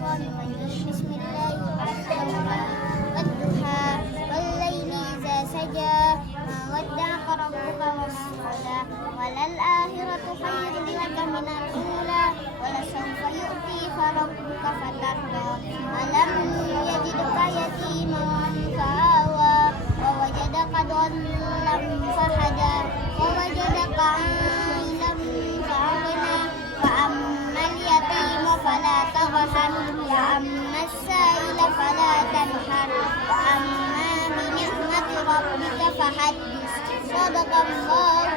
الشيطان الرجيم. بسم الله الرحمن الرحيم. والضحى والليل إذا سجى ما ودعك ربك وصلى وللآخرة خير لك من الأولى ولسوف يؤتيك ربك فترضى ألم يجدك يتيما فآوى ووجدك ضالا فهدى ووجدك عائلا فأغنى فأما اليتيم فلا تقهر وأما السائل فلا تنهر وأما بنعمة ربك فحدث. صدق الله